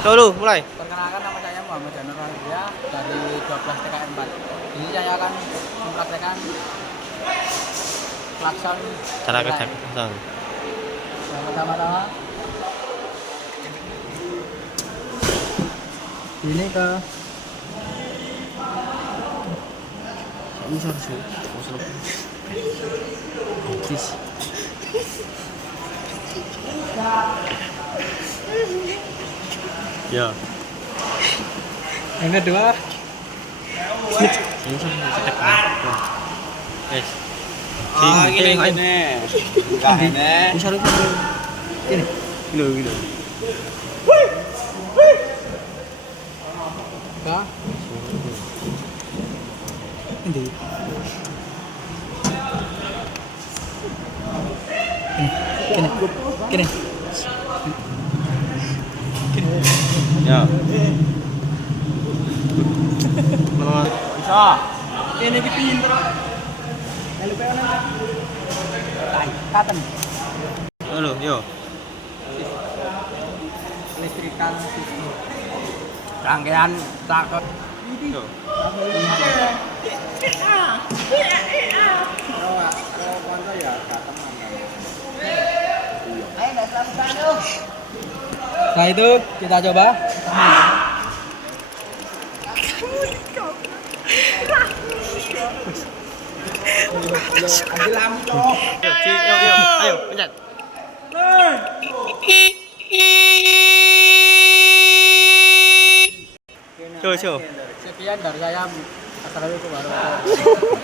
Dulu, mulai. Perkenalkan, nama saya Muhammad Janur Rahdia dari 12 TKN 4. Ini saya akan mempraktekkan klakson. Cara kerja klakson. Yang pertama-tama ini ke ini sih. Ya. Yang kedua Ini sama cetek. Guys. Gini. Bukan ini. bisa lu ini Gilo. ke ini gini Ya. Mana? Bisa. ini dipinter lalu peonan katen Halo, yo. listrikan rangkaian traktor Yo. Setelah itu kita coba Yo. Ayo, pencet. Show. sekian dari saya. Assalamualaikum warahmatullahi wabarakatuh.